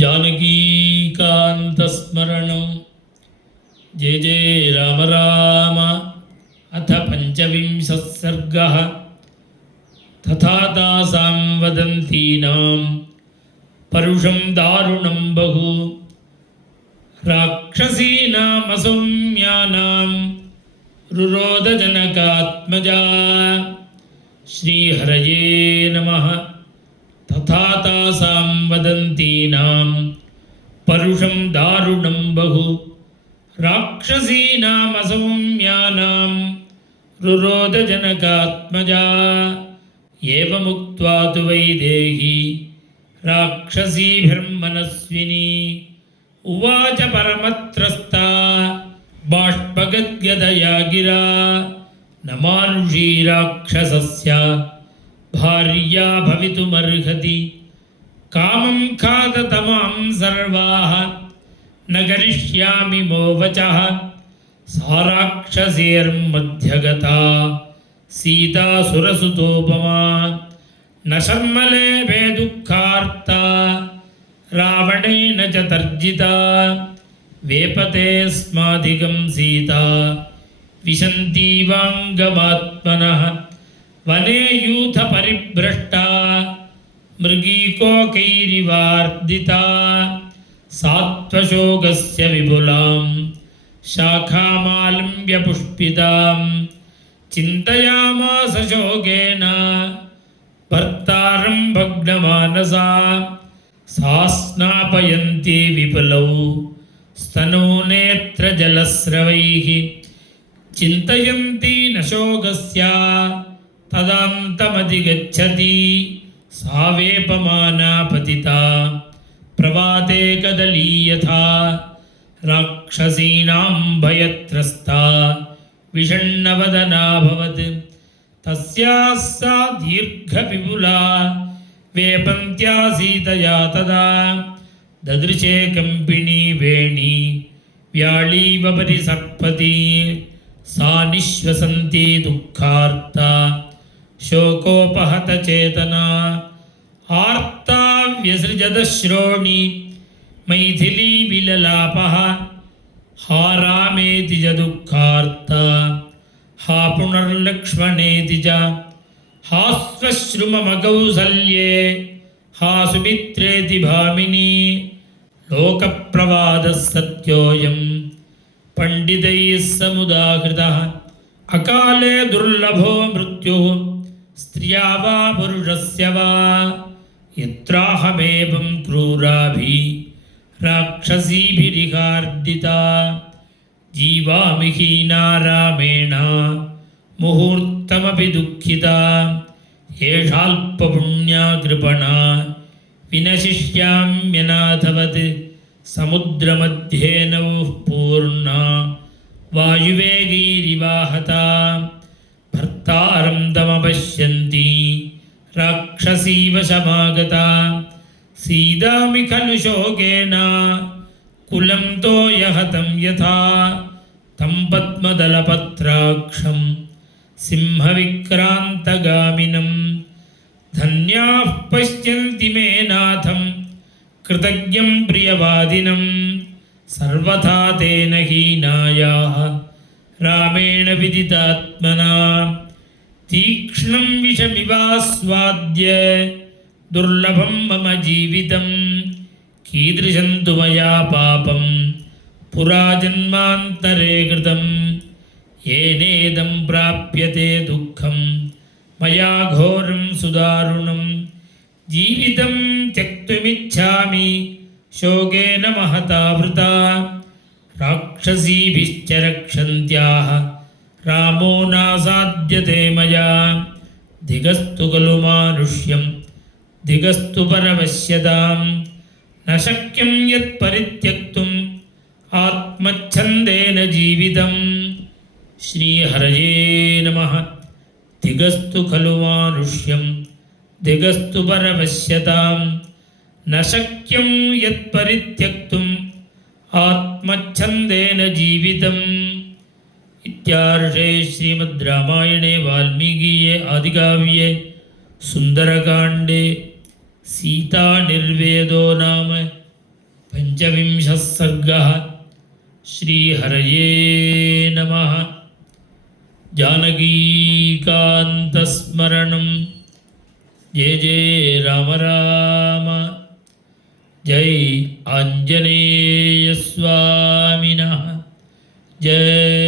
जानकीकान्तस्मरणं जय जय राम राम। अथ पंचविंशः सर्गः। तथा तासां वदन्तीनां परुषं दारुणं बहु राक्षसीनामसौम्यानां रुरोधजनकात्मजा। श्रीहरये नमः। तथा तासां वदन्तीनां परुषं दारुणं बहु राक्षसीनामसौम्यानां रुरोधजनकात्मजा। एवमुक्त्वा तु वैदेही राक्षसीभिर्मनस्विनी उवाच परमत्रस्ता बाष्पगद्गदया गिरा। न मानुषी राक्षसस्य भार्या भवितुमर्हति। कामं खादतमां सर्वाः न करिष्यामि मो वचः। सा राक्षसीर्मध्यगता सीता सुरसुतोपमा। न शर्मलेभे दुःखार्ता रावणेन च तर्जिता। वेपते स्माधिकं सीता विशन्तीवाङ्गमात्मनः। वने यूथ परिभ्रष्टा मृगीकोकैरिवार्दिता। सात्वशोकस्य विपुलां शाखामालम्ब्य पुष्पितां। चिन्तयामास शोकेन भर्तारं भग्नमानसा। सा स्नापयन्ती विपुलौ स्तनौ नेत्रजलस्रवैः। चिन्तयन्ती न शोकस्य तदान्तमधिगच्छति। सा वेपमाना पतिता प्रवाते कदली यथा। राक्षसीनां भयत्रस्ता विषण्णवदनाभवत्। तस्याः सा दीर्घविपुला वेपन्त्या सीतया तदा। ददृशे कम्पिनी वेणी व्याळीव परिसर्पति। सा निःश्वसन्ती दुःखार्ता शोकोपहतचेतना। आर्ता व्यसृजदश्रोणि मैथिली विललापः। हा रामेति च दुःखार्ता हा पुनर्लक्ष्मणेति च। हा श्वश्रुममकौसल्ये हा सुमित्रेति भामिनी। लोकप्रवादः सत्योऽयं पण्डितैः समुदाहृतः। अकाले दुर्लभो मृत्युः स्त्रिया वा पुरुषस्य वा। यत्राहमेवं क्रूराभिः राक्षसीभिरिहार्दिता। जीवामि हीना रामेण मुहूर्तमपि दुःखिता। एषाल्पपुण्या कृपणा विनशिष्याम्यनाथवत्। समुद्रमध्ये नौः पूर्णा वायुवेगैरिवाहता। भर्तारं तमपश्यन्ती राक्षसीव समागता। सीदामि खलु शोकेन कुलं तोयहतं यथा। तं पद्मदलपत्राक्षं सिंहविक्रान्तगामिनं। धन्याः पश्यन्ति मे नाथं कृतज्ञं प्रियवादिनं। सर्वथा तेन हीनायाः रामेण विदितात्मना। तीक्ष्णं विषमिवास्वाद्य दुर्लभं मम जीवितं। कीदृशं तु मया पापं पुरा जन्मान्तरे कृतं। येनेदं प्राप्यते दुःखं मया घोरं सुदारुणं। जीवितं त्यक्तुमिच्छामि शोकेन महता वृता। राक्षसीभिश्च रक्षन्त्याः रामो नासाद्यते मया। धिगस्तु खलु मानुष्यं धिगस्तु परवश्यतां। न शक्यं यत्परित्यक्तुम् आत्मच्छन्देन जीवितं। श्रीहरये नमः। धिगस्तु खलु मानुष्यं धिगस्तु परवश्यतां। न शक्यं यत्परित्यक्तुम् आत्मच्छन्देन जीवितम्। इत्यार्षे श्रीमद् रामायणे वाल्मीकीये आदिकाव्ये सुंदरकांडे सीता निर्वेदो नाम पंचविंशः सर्गः श्रीहरये नमः। जानकीकान्तस्मरणं जय जय राम राम। जय आञ्जनेयस्वामिनः जय